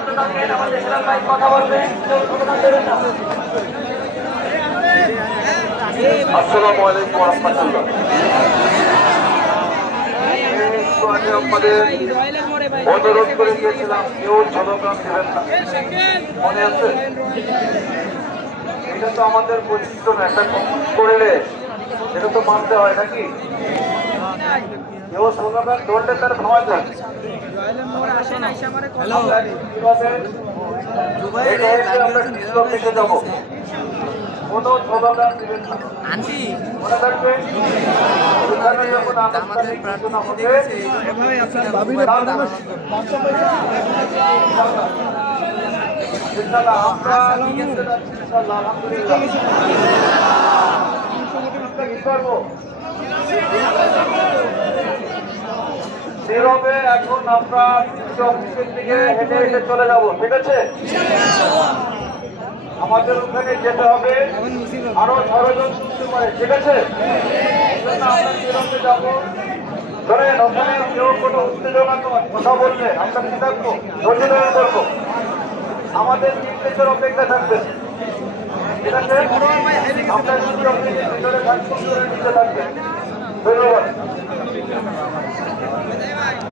শান্ত থাকেন, আমাদের হেলাল ভাই কথা বলবেন, কেউ স্লোগান দেবেন না। আসসালামু আলাইকুম ওয়া রাহমাতুল্লাহ। অনুরোধ করে গিয়েছিলাম কেউ স্লোগান দেবেন না, মনে আছে? এটা তো আমাদের বৈশিষ্ট্য না, একটা করলে এটা তো মানতে হয় নাকি? কেউ স্লোগান ধরলে তার ভাবা যায়। আমরা যাবো, কোনো স্লোগান দেবেন না। মনে থাকবে যখন আনুষ্ঠানিক ঘোষণা হবে নীরবে এখন আমরা অফিসের দিকে হেঁটে হেঁটে চলে যাব, ঠিক আছে? আমাদের ওখানে যেতে হবে, আরো 6 জন শুনতে পারে, ঠিক আছে? আমরা নীরবে যাবো। ধরেন ওখানে কেউ কোনো উত্তেজনা কথা বললে আমরা কি থাকবো, ধৈর্য ধারণ করবো, আমাদের নির্দেশের অপেক্ষা থাকবে, ঠিক আছে? আমরা যদি অফিসের ভিতরে থাকবো, নিচে থাকবে। ধন্যবাদ।